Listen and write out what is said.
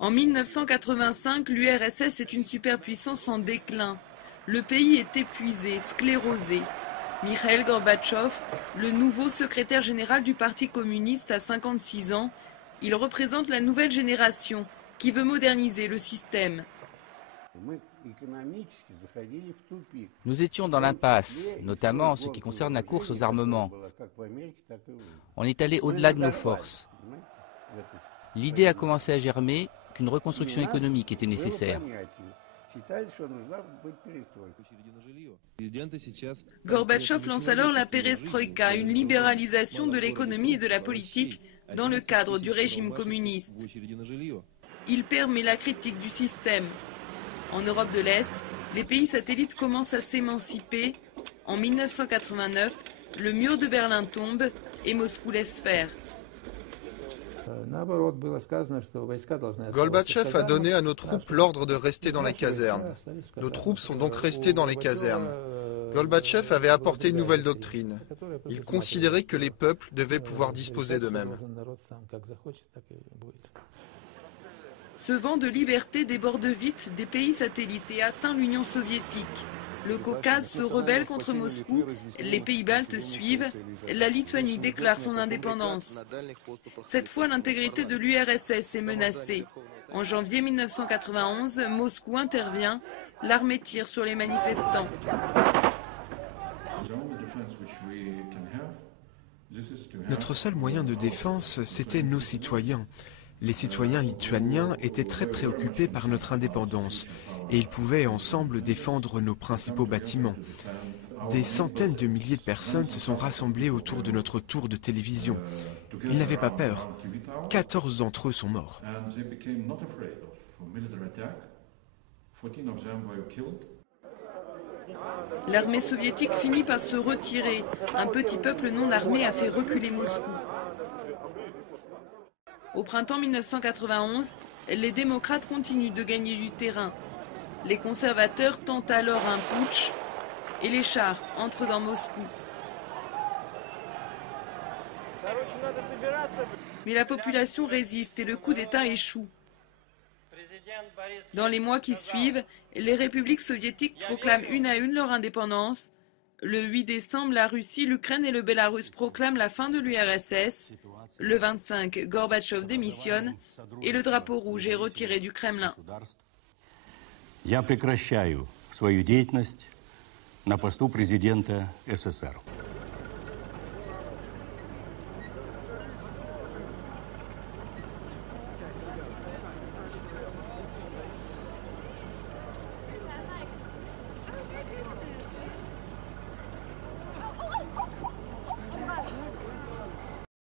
En 1985, l'URSS est une superpuissance en déclin. Le pays est épuisé, sclérosé. Mikhail Gorbatchev, le nouveau secrétaire général du Parti communiste à 56 ans, il représente la nouvelle génération qui veut moderniser le système. Nous étions dans l'impasse, notamment en ce qui concerne la course aux armements. On est allé au-delà de nos forces. L'idée a commencé à germer qu'une reconstruction économique était nécessaire. Gorbatchev lance alors la perestroïka, une libéralisation de l'économie et de la politique dans le cadre du régime communiste. Il permet la critique du système. En Europe de l'Est, les pays satellites commencent à s'émanciper. En 1989, le mur de Berlin tombe et Moscou laisse faire. Gorbatchev a donné à nos troupes l'ordre de rester dans les casernes. Nos troupes sont donc restées dans les casernes. Gorbatchev avait apporté une nouvelle doctrine. Il considérait que les peuples devaient pouvoir disposer d'eux-mêmes. Ce vent de liberté déborde vite des pays satellites et atteint l'Union soviétique. Le Caucase se rebelle contre Moscou, les pays baltes suivent, la Lituanie déclare son indépendance. Cette fois, l'intégrité de l'URSS est menacée. En janvier 1991, Moscou intervient, l'armée tire sur les manifestants. Notre seul moyen de défense, c'était nos citoyens. Les citoyens lituaniens étaient très préoccupés par notre indépendance et ils pouvaient ensemble défendre nos principaux bâtiments. Des centaines de milliers de personnes se sont rassemblées autour de notre tour de télévision. Ils n'avaient pas peur. 14 d'entre eux sont morts. L'armée soviétique finit par se retirer. Un petit peuple non armé a fait reculer Moscou. Au printemps 1991, les démocrates continuent de gagner du terrain. Les conservateurs tentent alors un putsch et les chars entrent dans Moscou. Mais la population résiste et le coup d'État échoue. Dans les mois qui suivent, les républiques soviétiques proclament une à une leur indépendance. Le 8 décembre, la Russie, l'Ukraine et le Bélarus proclament la fin de l'URSS. Le 25, Gorbatchev démissionne et le drapeau rouge est retiré du Kremlin. Я прекращаю свою деятельность на посту президента СССР.